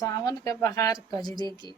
सावन के बहार कजरी की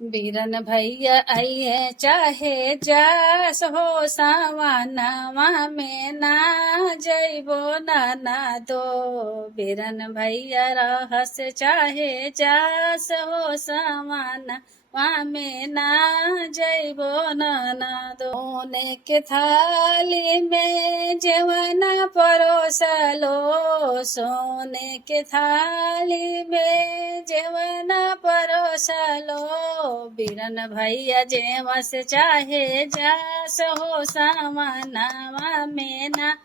बीरन भैया आइए चाहे जास हो सावनवा में ना जइबो ना दो। बीरन भैया रहस चाहे जास हो सावनवा में ना जइबो ना दो। सोने के थाली में जेवना परोसलो, सोने के थाली में जेवना परोसलो। बीरन भैया जेवस चाहे जास हो सावनवा में ना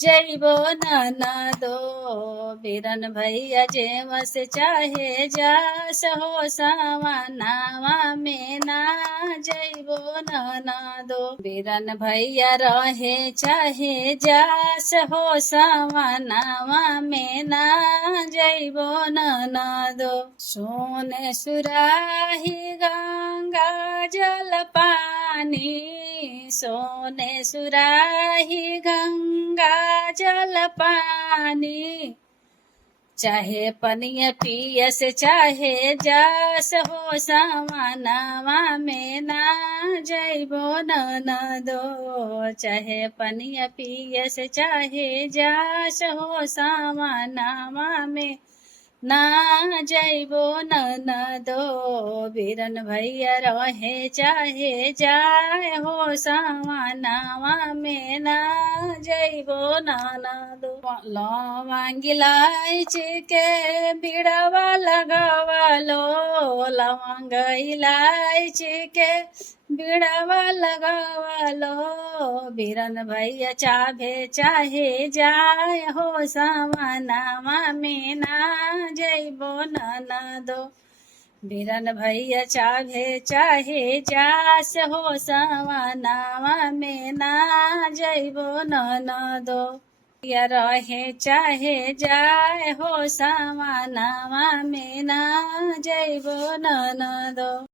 जइबो ना दो। बीरन भैया जेवस चाहे जास हो सावनवा में ना जइबो ना दो। बीरन भैया रहे चाहे जास हो सावनवा में ना जइबो ना दो। सोने सुराही गंगा जल पानी, सोने सुराही गंगा जल पानी। चाहे पनिया पियस चाहे जास हो सावनवा में ना जइबो ना दो। चाहे पनिया पियस चाहे जास हो सावनवा में ना जइबो ना दो। बीरन भैया रहे चाहे जाए हो सावनवा में ना जइबो ना दो। लवंग इलायची के बिड़वा लगावलो, लवंग इलायची के बिड़वा लगावलो। बीरन भैया चाहे जाए हो सावनवा में ना जइबो ना दो। बीरन भैया चाहे जास हो सावनवा में ना जइबो ना दो। या रहे चाहे जाए हो सावनवा में ना जइबो ना दो।